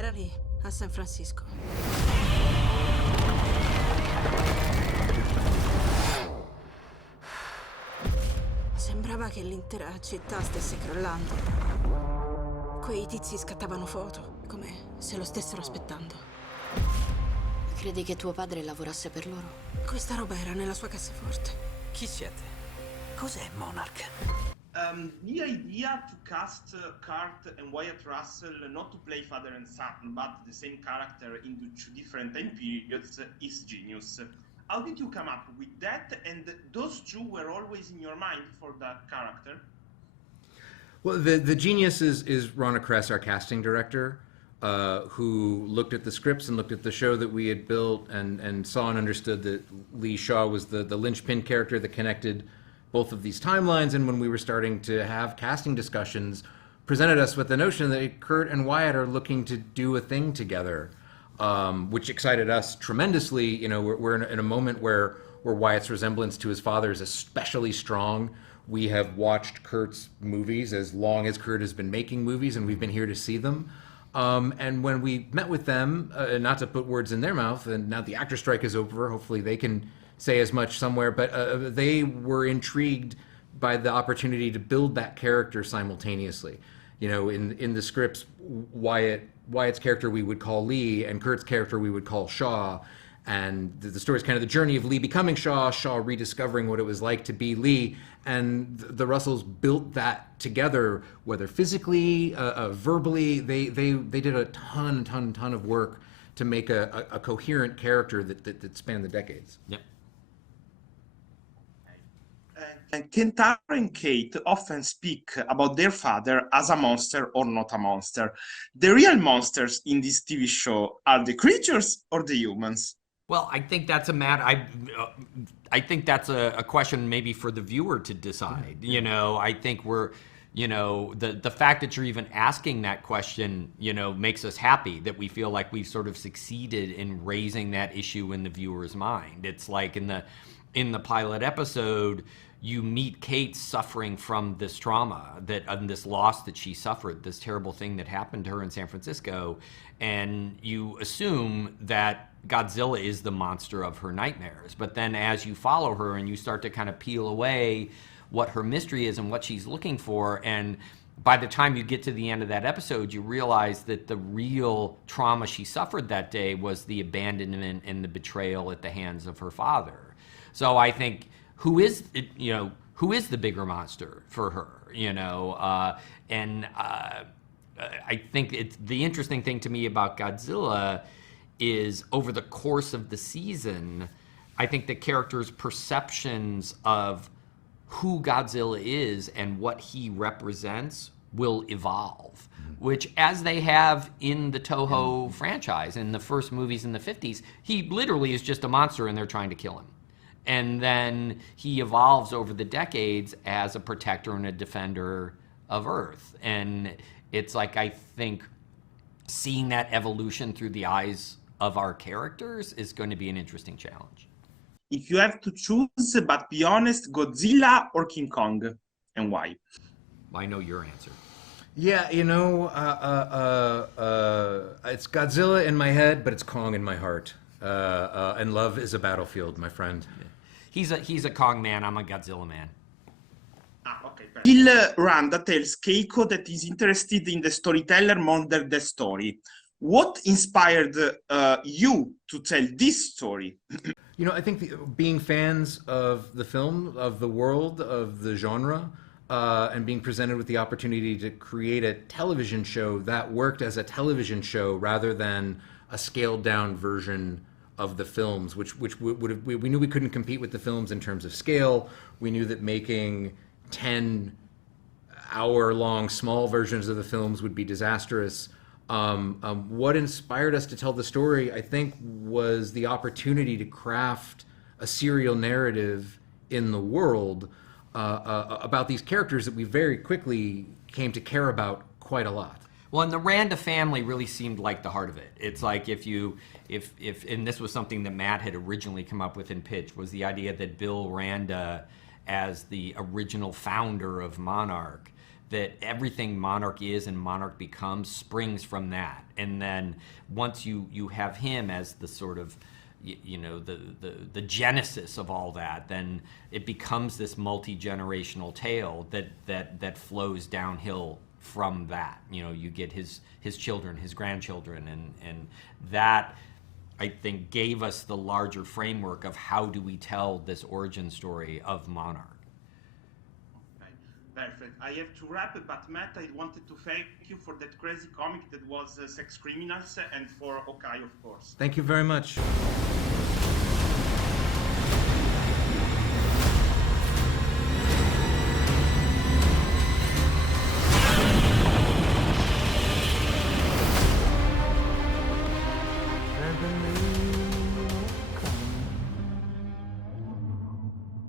Era lì, a San Francisco. Sembrava che l'intera città stesse crollando. Quei tizi scattavano foto, come se lo stessero aspettando. Credi che tuo padre lavorasse per loro? Questa roba era nella sua cassaforte. Chi siete? Cos'è Monarch? The idea to cast Kurt and Wyatt Russell not to play father and son, but the same character in the two different time periods is genius. How did you come up with that? And those two were always in your mind for that character? Well, the genius is Ronna Kress, our casting director, who looked at the scripts and looked at the show that we had built and saw and understood that Lee Shaw was the linchpin character that connected both of these timelines. And when we were starting to have casting discussions, presented us with the notion that Kurt and Wyatt are looking to do a thing together, which excited us tremendously. You know, we're in a moment where Wyatt's resemblance to his father is especially strong. We have watched Kurt's movies as long as Kurt has been making movies, and we've been here to see them. And when we met with them, not to put words in their mouth, and now the actor strike is over, hopefully they can say as much somewhere, but they were intrigued by the opportunity to build that character simultaneously. You know, in the scripts, Wyatt's character we would call Lee, and Kurt's character we would call Shaw. And the story is kind of the journey of Lee becoming Shaw, Shaw rediscovering what it was like to be Lee. And the Russells built that together, whether physically, verbally. They did a ton of work to make a coherent character that spanned the decades. Yep. And Kentaro and Kate often speak about their father as a monster or not a monster. The real monsters in this TV show are the creatures or the humans? Well, I think that's I think that's a question maybe for the viewer to decide. You know, I think the fact that you're even asking that question, you know, makes us happy that we feel like we've sort of succeeded in raising that issue in the viewer's mind. It's like in the pilot episode, you meet Kate suffering from this trauma, this loss that she suffered, this terrible thing that happened to her in San Francisco, and you assume that Godzilla is the monster of her nightmares. But then as you follow her and you start to kind of peel away what her mystery is and what she's looking for, and by the time you get to the end of that episode, you realize that the real trauma she suffered that day was the abandonment and the betrayal at the hands of her father. So I think, who is the bigger monster for her, you know? I think the interesting thing to me about Godzilla is over the course of the season, I think the characters' perceptions of who Godzilla is and what he represents will evolve, which, as they have in the Toho franchise, in the first movies in the 50s, he literally is just a monster and they're trying to kill him. And then he evolves over the decades as a protector and a defender of Earth. And it's like, I think seeing that evolution through the eyes of our characters is going to be an interesting challenge. If you have to choose, but be honest, Godzilla or King Kong, and why? I know your answer. Yeah, you know, it's Godzilla in my head, but it's Kong in my heart. And love is a battlefield, my friend. Yeah. He's a Kong man, I'm a Godzilla man. Okay. Bill Randa tells Keiko that he's interested in the storyteller more than the story. What inspired you to tell this story? You know, I think being fans of the film, of the world, of the genre, and being presented with the opportunity to create a television show that worked as a television show rather than a scaled down version of the films, which we knew we couldn't compete with the films in terms of scale. We knew that making 10-hour-long small versions of the films would be disastrous. What inspired us to tell the story, I think, was the opportunity to craft a serial narrative in the world about these characters that we very quickly came to care about quite a lot. Well, and the Randa family really seemed like the heart of it. It's like if and this was something that Matt had originally come up with in pitch, was the idea that Bill Randa, as the original founder of Monarch, that everything Monarch is and Monarch becomes springs from that. And then once you have him as the sort of, you know, the genesis of all that, then it becomes this multi-generational tale that flows downhill from that. You know, you get his children, his grandchildren, and that, I think, gave us the larger framework of how do we tell this origin story of Monarch. Perfect. I have to wrap, but Matt, I wanted to thank you for that crazy comic that was Sex Criminals, and for Hawkeye, of course. Thank you very much.